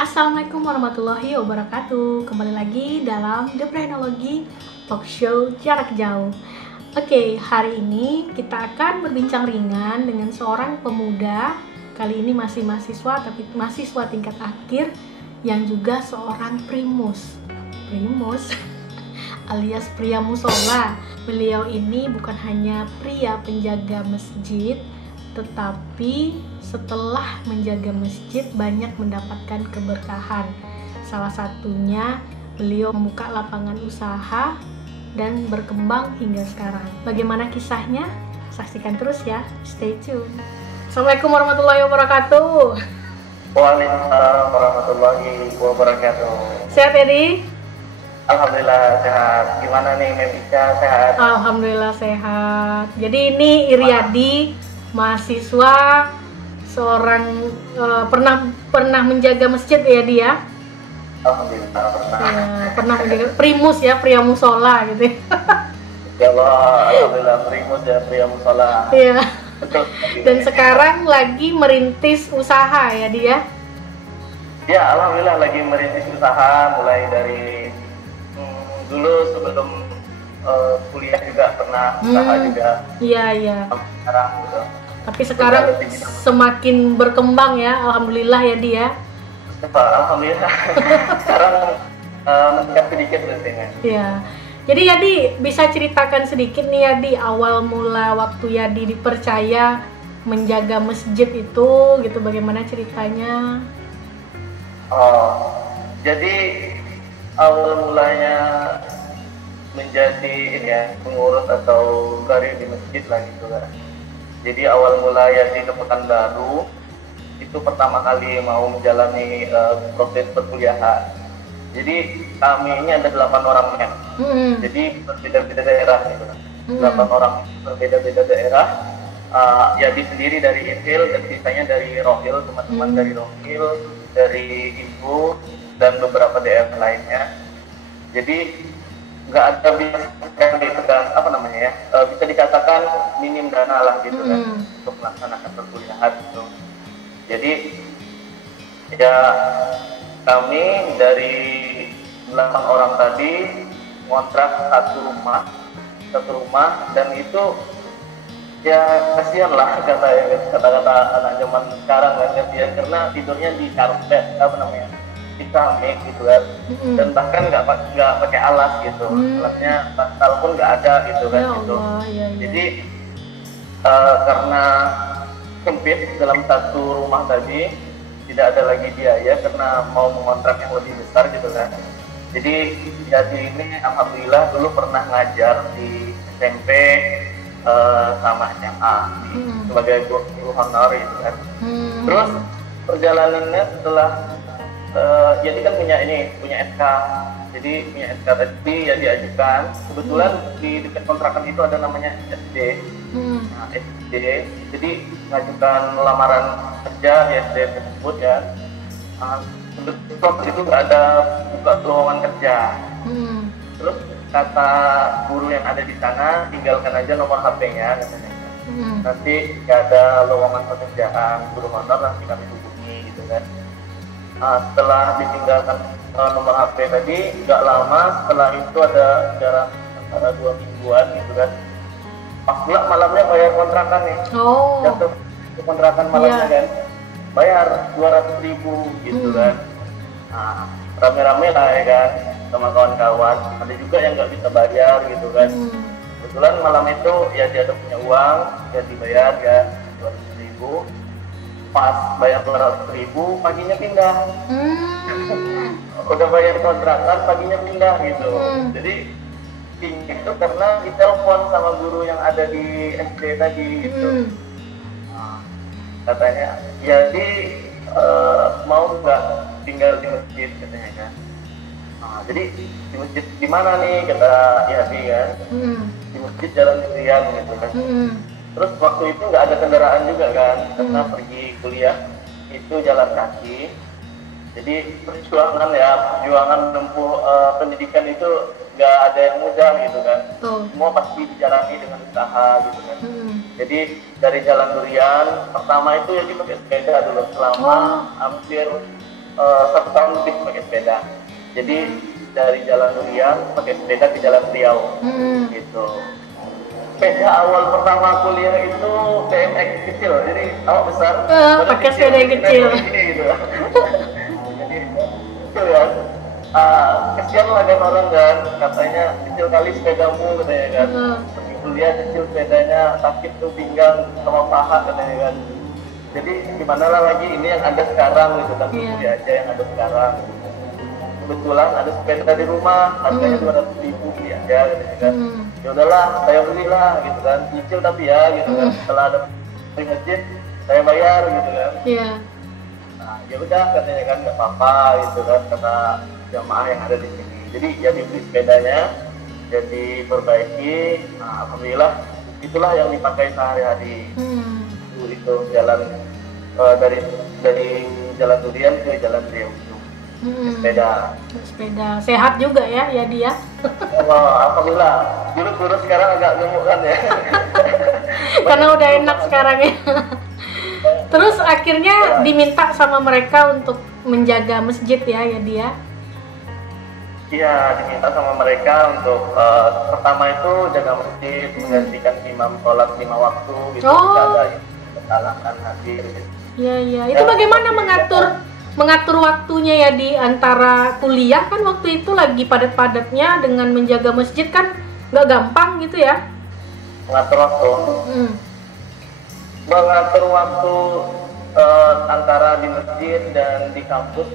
Assalamualaikum warahmatullahi wabarakatuh. Kembali lagi dalam The Brainology Talk Show jarak jauh. Oke, hari ini kita akan berbincang ringan dengan seorang pemuda. Kali ini masih mahasiswa, tapi mahasiswa tingkat akhir yang juga seorang primus alias pria musola. Beliau ini bukan hanya pria penjaga masjid, tetapi setelah menjaga masjid banyak mendapatkan keberkahan. Salah satunya beliau membuka lapangan usaha dan berkembang hingga sekarang. Bagaimana kisahnya? Saksikan terus ya, stay tune. Assalamualaikum warahmatullahi wabarakatuh. Waalaikumsalam warahmatullahi wabarakatuh. Sehat ya, Di? Alhamdulillah sehat. Gimana nih Mem Ica, sehat? Alhamdulillah sehat. Jadi ini Iriadi, mahasiswa, seorang pernah menjaga masjid ya dia. Alhamdulillah pernah. Ya, pernah menjaga primus ya, pria musola gitu. Ya Allah, alhamdulillah primus ya, pria musola. Iya. Betul. Dan sekarang lagi merintis usaha ya dia. Ya, alhamdulillah lagi merintis usaha mulai dari dulu sebelum kuliah juga pernah usaha juga. Iya, iya. Sekarang gitu. Tapi sekarang semakin berkembang ya, alhamdulillah ya dia. Alhamdulillah. Sekarang meningkat sedikit pastinya. Iya. Jadi Yadi bisa ceritakan sedikit nih Yadi, awal mula waktu Yadi dipercaya menjaga masjid itu gitu, bagaimana ceritanya? Oh, jadi awal mulanya menjadi ini ya, pengurus atau karir di masjid lah gitu kan. Jadi awal mula ya di Pekanbaru itu pertama kali mau menjalani proses perkuliahan. Jadi kami ini ada 8 orang ya. Jadi berbeda-beda daerah gitu kan. 8 orang berbeda-beda daerah. Yadi sendiri dari Inhil dan sisanya dari Rohil, teman-teman dari Rohil, dari Ibu dan beberapa daerah lainnya. Jadi nggak ada bisa dikatakan minim dana lah gitu kan untuk melaksanakan perkuliahan gitu. Jadi ya kami dari 8 orang tadi ngontrak satu rumah dan itu ya kasihan lah kata-kata anak zaman sekarang kan, kasihan karena tidurnya di karpet di keramik gitu kan, dan bahkan nggak pakai alas gitu, alasnya bantal pun nggak ada gitu kan Ya gitu. Allah, ya. Jadi karena sempit dalam satu rumah tadi, tidak ada lagi biaya karena mau mengontrak yang lebih besar gitu kan. Jadi Yadi ini alhamdulillah dulu pernah ngajar di SMP sama SMA sebagai guru honor gitu kan. Terus perjalanannya setelah Yadi kan punya SK, jadi punya SK tadi ya diajukan. Kebetulan di dekat kontrakan itu ada namanya SD. Nah, SD, jadi ngajukan lamaran kerja di SD tersebut ya. Waktu itu nggak ada buka lowongan kerja. Terus kata guru yang ada di sana, tinggalkan aja nomor HP-nya katanya. Nanti nggak ada lowongan pekerjaan guru honor, nanti kami hubungi gitu kan. Setelah ditinggalkan nomor HP tadi, nggak lama setelah itu ada jarak antara 2 mingguan gitu kan. Pas pula malamnya bayar kontrakan nih. Jatuh kontrakan malamnya kan, bayar 200.000 gitu kan. Nah, rame-rame lah ya kan sama kawan-kawan. Ada juga yang nggak bisa bayar gitu kan. Kebetulan malam itu ya dia ada punya uang, ya dibayar ya 200.000. Pas bayar 200.000, paginya pindah. Udah bayar kontrakan, paginya pindah gitu. Jadi itu karena ditelepon sama guru yang ada di SD tadi gitu. Katanya, jadi mau nggak tinggal di masjid katanya kan. Jadi di masjid di mana nih kata Yadi kan? Di masjid Jalan Sendirian gitu kan. Terus waktu itu nggak ada kendaraan juga kan, karena pergi kuliah itu jalan kaki. Jadi perjuangan ya, perjuangan menempuh pendidikan itu nggak ada yang mudah gitu kan. Semua pasti dijalani dengan usaha gitu kan. Jadi dari Jalan Durian pertama itu ya pakai sepeda dulu selama hampir 1 tahun lebih pakai sepeda. Jadi dari Jalan Durian pakai sepeda ke Jalan Riau gitu. Sepeda awal pertama kuliah itu BMX kecil, jadi awal besar pakai sepeda yang kecil gitu. Jadi kecil ya. Kesian lah kan orang kan, katanya kecil kali sepedamu katanya kan. Pergi kuliah kecil sepedanya, sakit tuh pinggang sama paha katanya kan. Jadi gimana lah lagi ini yang ada sekarang gitu kan, kuliah aja yang ada sekarang. Kebetulan ada sepeda di rumah, harganya 200.000 beli aja katanya kan. Ya udahlah, saya belilah gitu kan, cicil tapi ya gitu kan. Setelah ada di masjid, saya bayar gitu kan. Nah, ya udah katanya kan nggak apa-apa gitu kan, kata jamaah yang ada di sini. Jadi ya dibeli sepedanya, jadi perbaiki. Nah, alhamdulillah itulah yang dipakai sehari-hari. Itu jalan dari Jalan Durian ke Jalan Riau itu. Sepeda sehat juga ya dia. Alhamdulillah. Dulu kurus, sekarang agak gemuk kan ya. Karena udah enak sekarang ya. Terus akhirnya diminta sama mereka untuk menjaga masjid ya dia. Iya, diminta sama mereka untuk pertama itu jaga masjid, menggantikan imam sholat 5 waktu gitu. Ada kesalahan hadir gitu. Iya. Itu bagaimana mengatur waktunya ya di antara kuliah kan waktu itu lagi padat-padatnya, dengan menjaga masjid kan nggak gampang gitu ya? Mengatur waktu antara di masjid dan di kampus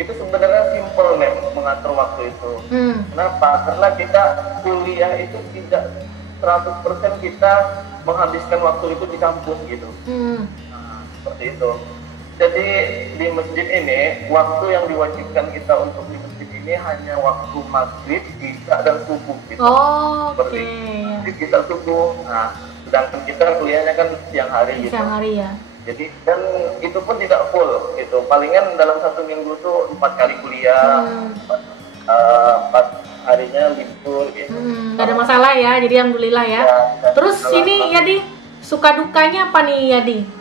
itu sebenarnya simple nih mengatur waktu itu. Kenapa? Karena kita kuliah itu tidak 100% kita menghabiskan waktu itu di kampus gitu. Nah, seperti itu. Jadi di masjid ini waktu yang diwajibkan kita untuk di masjid ini hanya waktu maghrib, isya dan subuh gitu. Seperti kita subuh. Nah, sedangkan kita kuliahnya kan siang hari gitu. Siang hari ya. Jadi dan itu pun tidak full gitu. Palingan dalam 1 minggu tuh 4 kali kuliah, 4 harinya libur gitu. Nggak ada masalah ya. Jadi alhamdulillah ya. Terus ini Yadi, suka dukanya apa nih Yadi?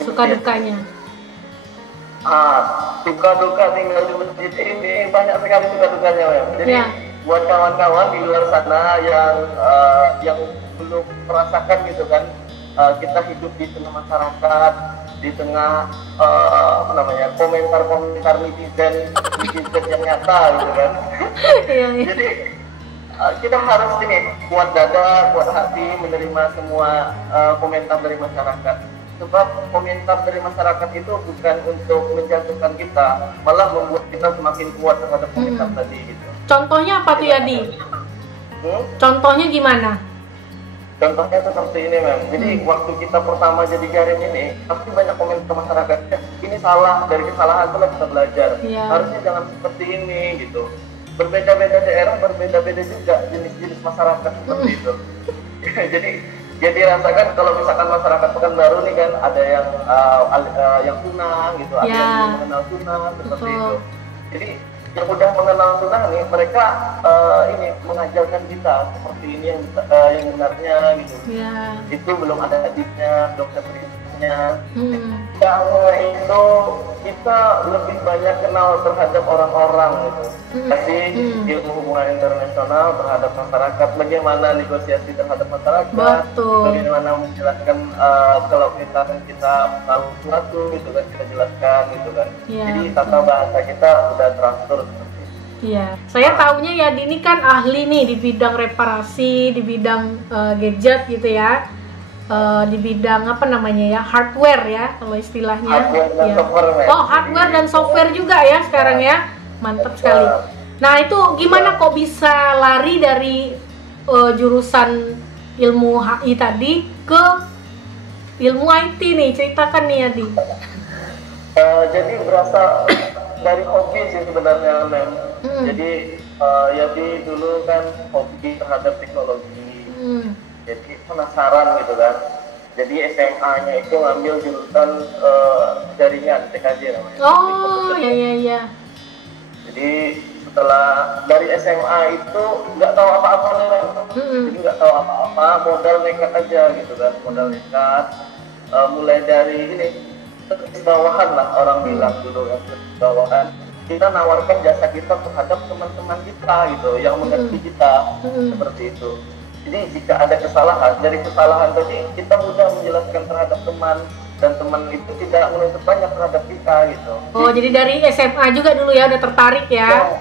Suka dukanya? Suka duka tinggal di masjid ini banyak sekali suka dukanya ya. Jadi buat kawan-kawan di luar sana yang belum merasakan gitu kan, kita hidup di tengah masyarakat, di tengah komentar-komentar netizen yang nyata gitu kan. Jadi kita harus kuat dada, kuat hati menerima semua komentar dari masyarakat. Sebab komentar dari masyarakat itu bukan untuk menjatuhkan kita, malah membuat kita semakin kuat terhadap komentar tadi gitu. Contohnya apa tuh Yadi? Contohnya gimana? Contohnya seperti ini Mem. Jadi waktu kita pertama jadi jaring ini, pasti banyak komentar masyarakat. Ini salah, dari kesalahan itulah kita belajar. Harusnya jangan seperti ini gitu. Berbeda-beda daerah, berbeda-beda juga jenis-jenis masyarakat seperti itu. Jadi rasakan kalau misalkan masyarakat Pekanbaru nih kan ada yang sunnah gitu, ada yang belum mengenal sunnah seperti itu. Jadi yang udah mengenal sunnah nih, mereka mengajarkan kita seperti ini yang benarnya gitu. Itu belum ada hadisnya, belum ada prinsipnya. Karena itu kita lebih banyak kenal terhadap orang-orang gitu. Jadi ilmu hubungan internasional terhadap masyarakat, bagaimana negosiasi terhadap masyarakat, bagaimana menjelaskan kalau kita tahu sesuatu gitu kan, kita jelaskan gitu kan. Jadi tata bahasa kita udah teratur seperti itu. Iya, saya tahunya Yadi ini kan ahli nih di bidang reparasi, di bidang gadget gitu ya. Di bidang hardware ya kalau istilahnya. Hardware dan software juga ya sekarang ya, mantap sekali. Nah itu gimana kok bisa lari dari jurusan ilmu HI tadi ke ilmu IT nih, ceritakan nih Yadi. Jadi berasal dari hobi sih sebenarnya Mem. Jadi Yadi dulu kan hobi terhadap teknologi. Jadi penasaran gitu kan. Jadi SMA-nya itu ngambil jurusan jaringan TKJ namanya. Oh, iya. Jadi setelah dari SMA itu nggak tahu apa-apa nih, jadi nggak tahu apa-apa, modal nekat aja gitu kan, modal nekat. Mulai dari ini bawahan lah orang bilang dulu ya, bawahan. Kita nawarkan jasa kita terhadap teman-teman kita gitu, yang mengerti kita seperti itu. Jadi jika ada kesalahan, dari kesalahan tadi kita mudah menjelaskan terhadap teman, dan teman itu tidak menuntut banyak terhadap kita gitu. Oh, jadi dari SMA juga dulu ya udah tertarik ya?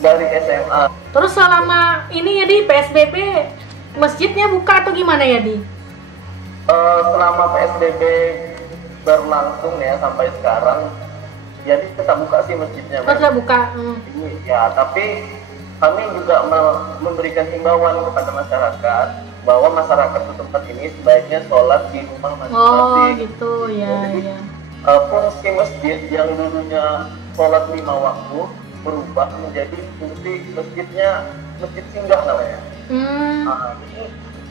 Dari SMA. Terus selama ini ya di PSBB masjidnya buka atau gimana ya di? Selama PSBB berlangsung ya sampai sekarang, jadi tetap buka sih masjidnya. Tetap buka. Ya, tapi kami juga memberikan himbauan kepada masyarakat bahwa masyarakat setempat ini sebaiknya sholat di rumah masing-masing. Oh gitu ya. Jadi, fungsi masjid yang dulunya sholat 5 waktu berubah menjadi fungsi masjidnya masjid singgah namanya. Jadi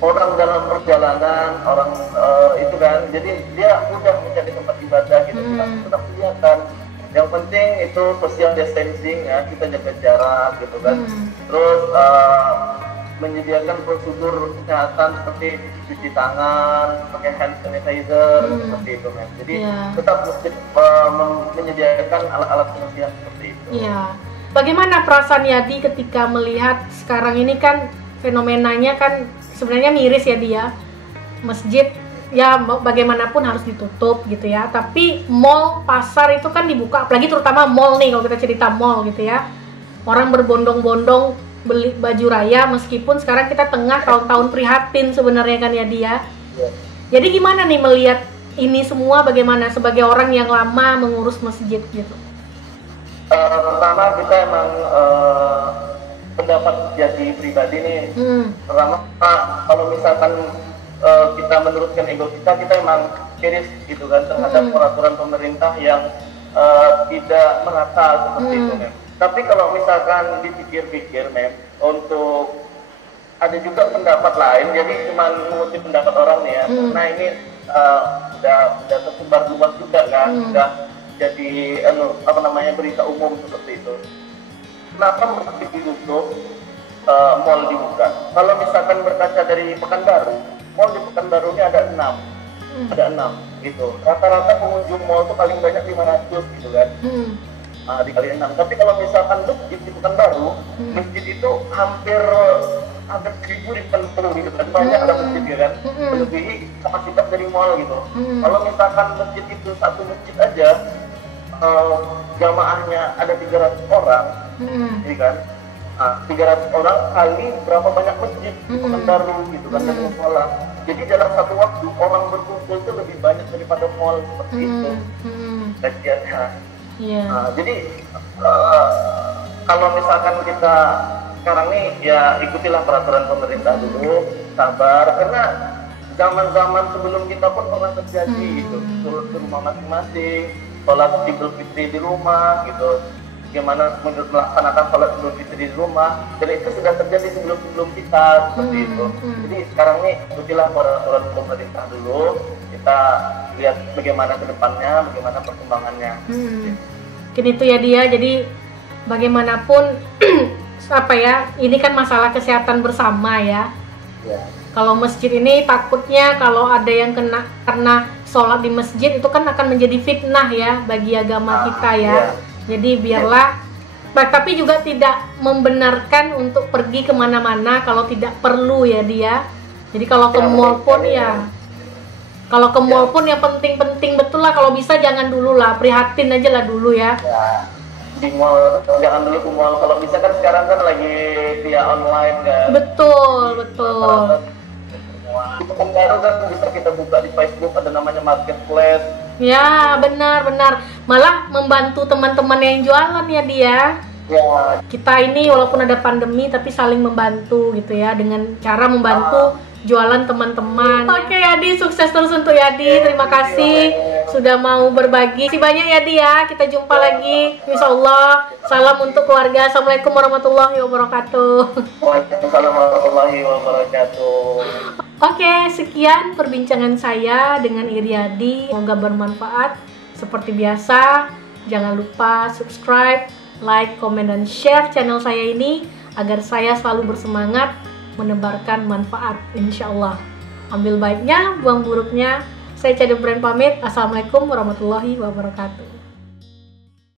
orang dalam perjalanan, orang itu kan, jadi dia mudah mencari tempat ibadah gitu, tetap kelihatan. Yang penting itu social distancing ya, kita jaga jarak gitu kan. Terus menyediakan prosedur kesehatan seperti cuci tangan, pakai hand sanitizer seperti itu kan. Jadi tetap masjid menyediakan alat-alat kebersihan seperti itu. Iya. Bagaimana perasaan Yadi ketika melihat sekarang ini kan fenomenanya kan sebenarnya miris ya dia, masjid ya bagaimanapun harus ditutup gitu ya, tapi mall, pasar itu kan dibuka, apalagi terutama mall nih, kalau kita cerita mall gitu ya, orang berbondong-bondong beli baju raya, meskipun sekarang kita tengah tahun-tahun prihatin sebenarnya kan ya dia. Jadi gimana nih melihat ini semua, bagaimana sebagai orang yang lama mengurus masjid gitu? Pertama kita emang pendapat jadi pribadi nih. Pertama kalau misalkan kita menurutkan ego kita emang miris gitu kan terhadap peraturan pemerintah yang tidak merata seperti itu mem. Tapi kalau misalkan dipikir-pikir mem, untuk ada juga pendapat lain, jadi cuma mengutip pendapat orang nih ya. Nah ini udah tersebar luas juga kan, udah jadi berita umum seperti itu. Kenapa masjid ditutup, mall dibuka? Kalau misalkan berkaca dari Pekanbaru, mall di Pekanbaru ini ada 6 gitu. Rata-rata pengunjung mall itu paling banyak 500 gitu kan. Dikali 6. Tapi kalau misalkan masjid di Pekanbaru, masjid itu hampir 1000 dipenuhi gitu kan. Banyak ada masjid ya kan, melebihi kapasitas dari mall gitu. Kalau misalkan masjid itu satu masjid aja, jamaahnya ada 300 orang, jadi kan 300 orang kali berapa banyak masjid di Pekanbaru gitu kan, dan musola. Jadi dalam satu waktu orang berkumpul itu lebih banyak daripada mall seperti itu kajiannya. Jadi kalau misalkan kita sekarang nih ya ikutilah peraturan pemerintah dulu, sabar, karena zaman-zaman sebelum kita pun pernah terjadi gitu, turun ke rumah masing-masing, sholat Idul Fitri di rumah gitu, bagaimana melaksanakan sholat Idul Fitri di rumah, dan itu sudah terjadi sebelum kita seperti itu. Jadi sekarang nih ikutilah peraturan pemerintah dulu, kita lihat bagaimana ke depannya, bagaimana perkembangannya. Mungkin itu ya dia, jadi bagaimanapun apa ya, ini kan masalah kesehatan bersama ya. Kalau masjid ini takutnya kalau ada yang kena karena sholat di masjid itu kan akan menjadi fitnah ya bagi agama kita ya. Jadi biarlah, tapi juga tidak membenarkan untuk pergi kemana-mana kalau tidak perlu ya dia. Jadi kalau ke mall pun kalau ke mall pun yang penting-penting betul lah, kalau bisa jangan dulu lah, prihatin aja lah dulu ya. Di mall jangan dulu ke mall, kalau bisa kan sekarang kan lagi via online kan. Betul. Itu kan baru kan bisa kita buka di Facebook, ada namanya marketplace. Ya benar, malah membantu teman-teman yang jualan ya dia. Kita ini walaupun ada pandemi tapi saling membantu gitu ya, dengan cara membantu jualan teman-teman. Oke Yadi, sukses terus untuk Yadi. Terima kasih sudah mau berbagi. Terima kasih banyak Yadi ya. Kita jumpa lagi insyaallah. Salam untuk keluarga. Assalamualaikum warahmatullahi wabarakatuh. Waalaikumsalam warahmatullahi wabarakatuh. Oke, sekian perbincangan saya dengan Iriadi. Semoga bermanfaat. Seperti biasa, jangan lupa subscribe, like, komen, dan share channel saya ini agar saya selalu bersemangat menebarkan manfaat, insya Allah. Ambil baiknya, buang buruknya. Saya Cade Brand pamit. Assalamualaikum warahmatullahi wabarakatuh.